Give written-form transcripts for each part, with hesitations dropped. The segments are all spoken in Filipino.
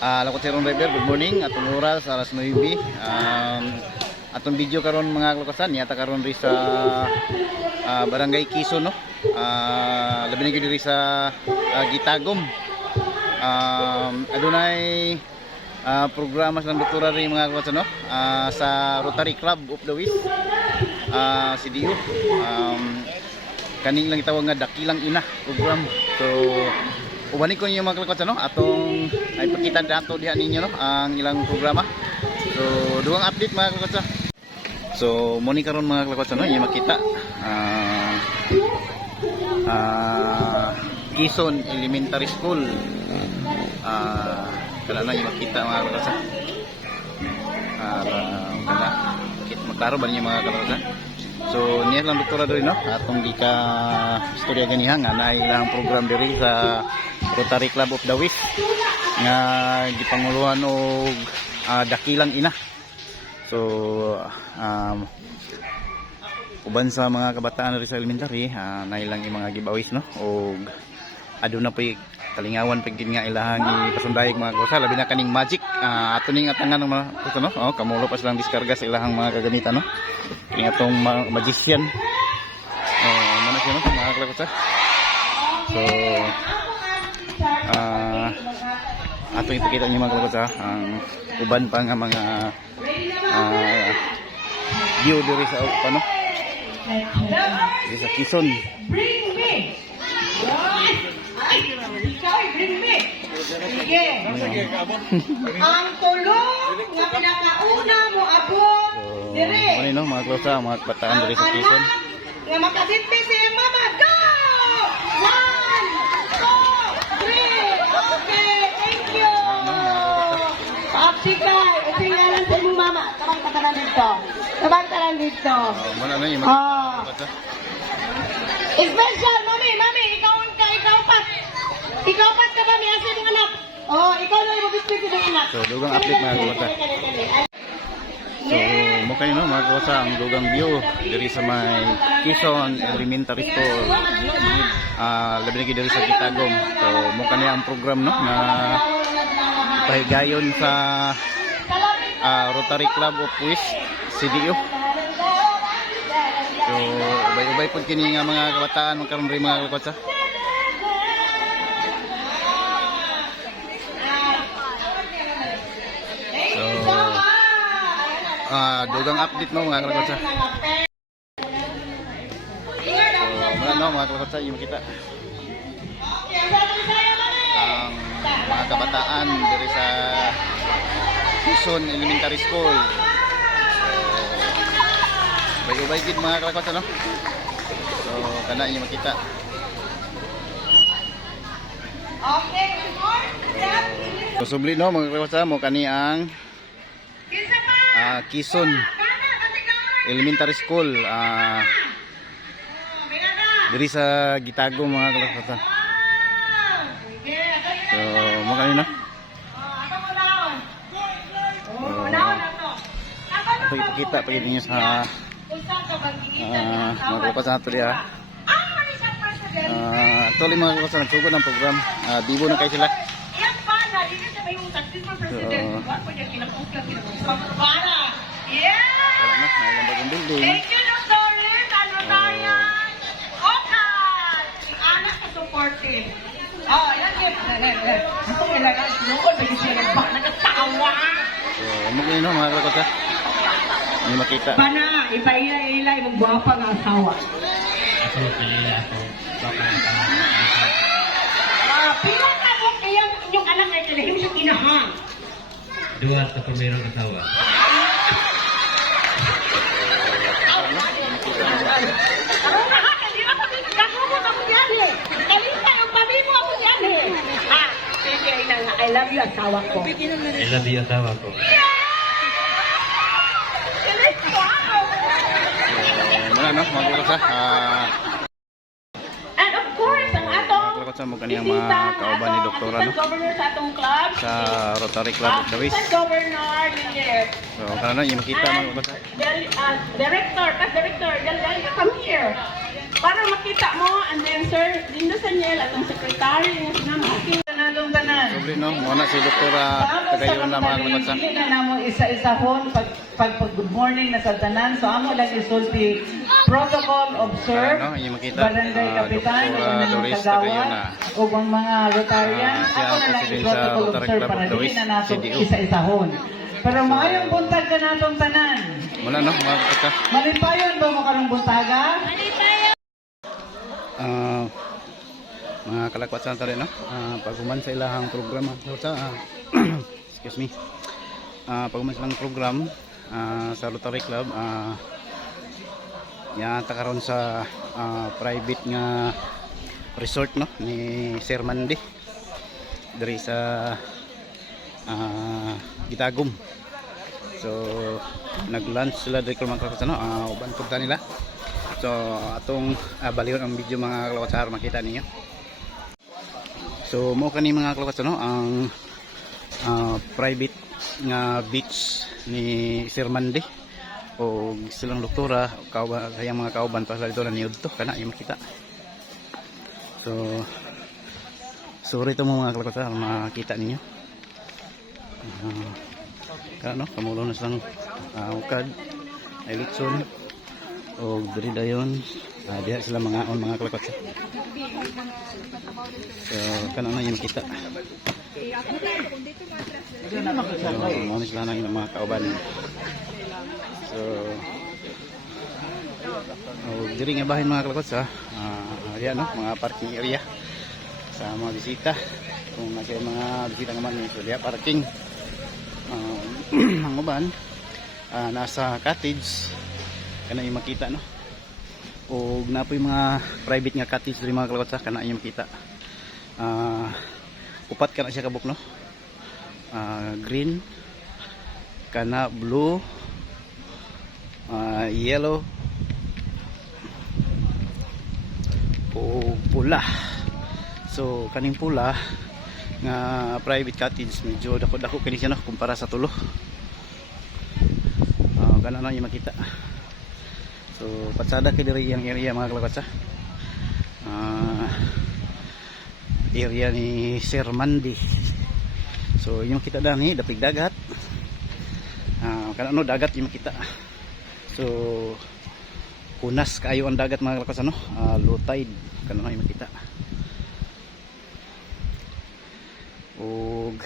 Lakot Sirong River, good morning. Atong oras alas 9. Atong video karon mga kalokasan yata karon ri sa Barangay Quezon no. Labi na gyud diri sa Gitagom. Adunay programa sa doktora ri mga kalokasan no. Sa Rotary Club of the West. CDU. Kaning lang itawag nga Dakilang Ina program. So ubani ko ninyo mga kalakotsa no, atong ay pakita dato diha ninyo no ang ilang programa. So dugang update mga kalakotsa. So muni karon mga kalakotsa no, inyo makita Quezon Elementary School. Kana na inyo makita mga kalakotsa. Kana kit maklaro ba ninyo mga kalakotsa. So niya lang doktora diri no, atong gika istorya ganiha nga na ilang program diri sa Rotary Club of the West nga gipanguluhan og Dakilang Ina. So uban sa mga kabataan diri sa elementary na ilang mga giveaways no og aduna pa kalingawan pag nga ilahang ipasundayag mga kosa labi na kaning magic ato ning atangan ng mga kosa no. Kamulo pa silang diskarga sa ilahang mga kagamitan no. Kini atong magician mana siya no mga kosa. So ato ipakita niyo mga kosa ang uban pa nga mga view diri sa no diri sa Quezon. Bring me. Bring me. Sige. Ang tulong nga pinakauna mo abot diri. Ano no mga kosa mga kabataan diri sa Quezon. Nga makasitbi si Mama. Go! 1, 2, 3. Okay, thank you. Papsikay, utingalan sa mo mama. Tabang tatanan dito. Tabang tatanan dito. Muna na yung Special, mami, ikaw pat. Ikaw pat ka mami, asa yung anak. Ikaw na yung mag-speak ng anak. So, dugang update mga kawasa. So, mukha nyo mga kawasa ang dugang view diri sa may Quezon Elementary School. Labi lagi diri sa Gitagom. So, mukha niya ang program no na pahigayon sa Rotary Club of West CDU. So, ubay-ubay po kini nga mga kabataan magkaroon rin mga kawasa. Dugang update no mga kalakotsa. So muna no mga kalakotsa yung makita ang mga kabataan dari sa Quezon Elementary School. So bay-ubay gid mga kalakotsa no. So kana yung makita. So subli no mga kalakotsa mo kani ang Quezon Elementary School diri sa Gitagom mga kalakota. So mukha nyo na ito ipakita pag niyo sa mga kalakota nato diya. Actually mga kalakota nagsugod ng program bibo na kayo sila. Thank you, Dr. Liz. Ano tayo? Okay. Anak ka supportive. Yan yun. Ako kailangan noon. Pwede siya nagtawa. So, mukha nyo mga kalakota. Hindi makita. Pana, ipaila-ilay magbuhapa ng asawa. Ako, kilala ako. Baka Pilang ka mo yung anak ay kalahim siyang inahang. dua sa mayroong asawa. Ano na ha? Hindi na kami nagkakumot ako yan eh. Kalita yung pamimo ako yan eh. Sige, I love you asawa ko. I love you, asawa ko. Muna no mga kalakota. And of course, ang atong Kalakota mo kaniyang mga kauban ni doktora no governor sa atong club. sa Rotary Club of the West. Governor Miller. So kana na yung makita mga kalakota. Director, dali ka come here. Para makita mo, and then sir, Lindo Saniel, atong secretary, nga sinamaking. natong tanan. Sobre no, muna si Doktora Amo sa Tagayon na mga kalakot sa. hindi na namo isa-isahon pag good morning na sa tanan. So amo lang isulti protocol observe. Ano, yung makita, Barangay Kapitan, Doktora unang Doris kagawad, Tagayona. o ang mga Rotarian. Siya Ako ang na lang presidente sa i-protocol Rotary observe Club para of hindi Luis, na nato CDO. isa-isahon. Pero maayong buntag ka natong tanan. Muna no, mga kalakot sa. Malipayon ba mo karong buntaga? Mga kalakwatsan ta rin, no? Paghuman sa ilahang programa sa excuse me, paghuman sa ilang program sa Rotary Club, yan karon sa private nga resort, no, ni Sir Mandy diri sa Gitagum. So nag-lunch sila diri mga kalakwatsan, no? Uban punta nila. So atong balihon ang video mga kalawatsan, makita ninyo. So mo kani mga kalawatsan, no, ang private nga beach ni Sir Mandy o silang doktora kayang mga kauban pa sa dito na niud to kana yung makita. So sorry to mga kalawatsan, makita ninyo. Kano kamulo na silang ukad ay litson o diri dayon diha sila mga mga kalakot. So kana na yung kita. Ano sila na yung mga kauban. So diri nga bahin mga kalakot sa area, no, mga parking area sa mga bisita. Kung nasa mga bisita naman so diha parking. Ang uban nasa cottage kana yung makita, no, o napoy mga private nga cottage diri mga kalawat sa kana yung makita. Upat kana siya kabuk, no, green kana blue, yellow o pula. So kaning pula nga private cottage medyo dako-dako kini siya, no, kumpara sa tulo. Kana na yung makita. So patsada kay diri yang area mga kalakot sa area ni Sir Mandy. So yung makita dani dapig dagat. Kana no dagat yung makita. So unas kaayo ang dagat mga kalakot sa, no, low tide kana na yung makita. Og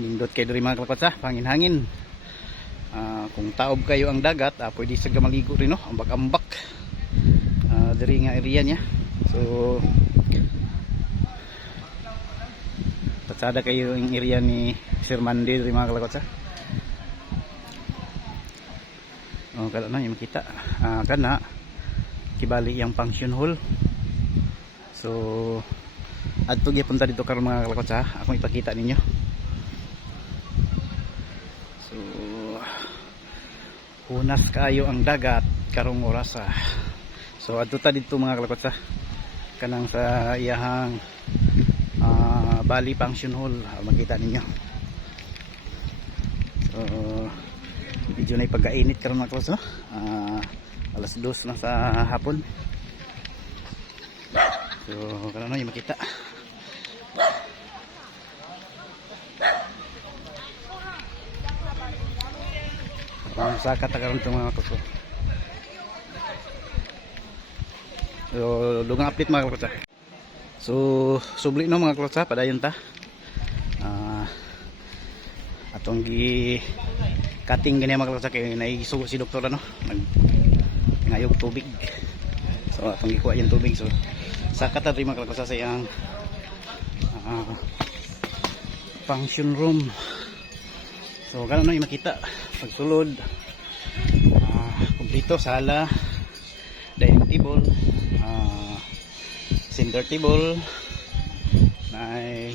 nindot kay diri mga kalakot sa pangin-hangin. Kung taob kayo ang dagat, pwede sa maligo rin, no, ambak-ambak diri nga area niya. So patsada kayo yung area ni Sir Mandy diri mga kalakot sa. Kana na yung makita. Kana kibali yung function hall. So adto gipunta dito karon mga kalakot sa akong ipakita ninyo. So unas kayo ang dagat karong oras. So adto ta dito mga kalakot sa kanang sa iyahang Bali Function Hall, makita ninyo. So medyo na ipagkainit karon mga kalakot, no? Alas 2 na sa hapon. So karon na yung makita. Saka tagaron itong mga kuso. So dugang update mga kalakot. So subli no mga kalakot, padayon ta. Atong gi cutting gani mga kalakot kay naisugo si doktor, no, nagngayog tubig. So atong gikuha yung tubig. So saka ta rin mga kalakot sa iyang function room. So gano'n na yung makita pagsulod. Kompleto, sala, dining table, center table, may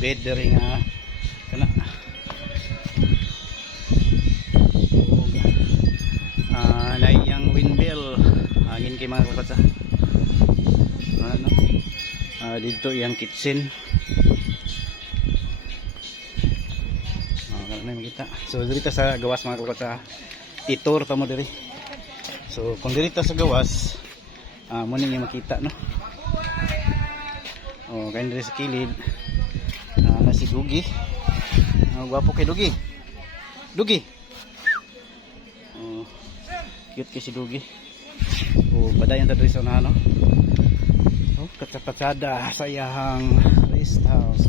bed dari nga kana. Na yang windmill hangin kay mga kalakot sa ano, dito yang kitchen. Na makita. So dito sa gawas mga kalakot sa itor ta mo diri. So kung dito sa gawas muna yung makita, no? Kain diri sa kilid na si Dugi. Gwapo kay Dugi. Dugi. Cute kay si Dugi. Badayan ta diri sa unahan, no? Katsapatsada sa iyang rest house.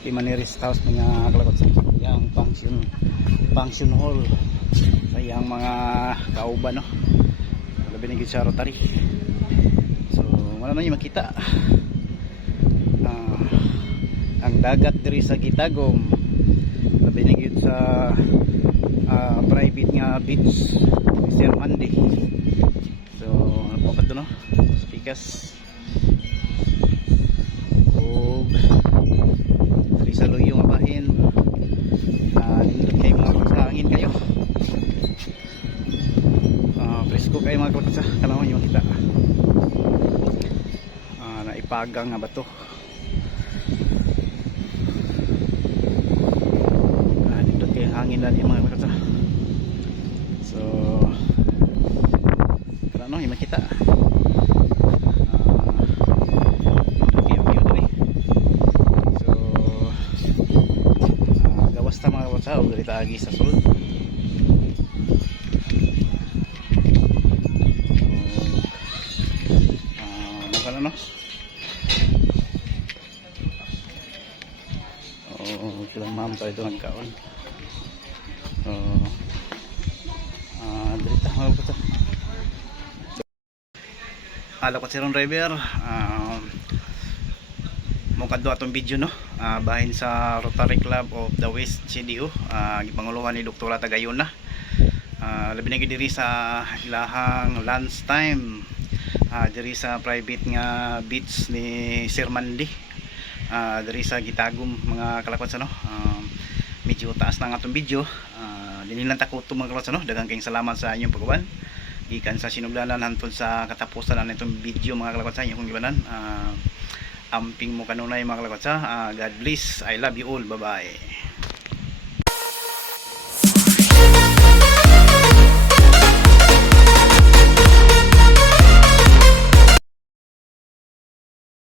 Di man ni rest house mga kalakot sa iyang function hall sa iyang mga kauban, no? Labi na gid sa Rotary. So wala na yung makita. Ang dagat diri sa Gitagom, labi na gid sa private nga beach Sir Mandy. So ano pa no? Spikas. Diri sa Luyo nga bahin. Nindot kayo mga pagsahangin kayo. Presko kayo mga kalakot sa kanawon yung kita. Naipagang nga bato. Nindot kayo hangin lang yung mga kalakot sa. So ano yung makita. Gawas ta mga kalakot sa o dito agi sa sulod. No? Silang ma'am tayo ito nagkaon. Dirita mga kapatid. Alakot si Ron Driver. Mukadto atong video, no? Bahin sa Rotary Club of the West CDO. Gipanguluhan ni Dr. Tagayona. Labi na gid diri sa ilahang lunch time. Diri sa private nga beach ni Sir Mandy, diri sa Gitagom mga kalakot sa, no? Medyo taas na nga itong video. Dinilang takuto mga kalakot sa, no? Daghang kayong salamat sa inyong pagkuhan gikan sa sinugdanan hantod sa katapusan na itong video mga kalakot sa inyong gibanan. Amping mo kanunay mga kalakot sa. God bless, I love you all, bye bye.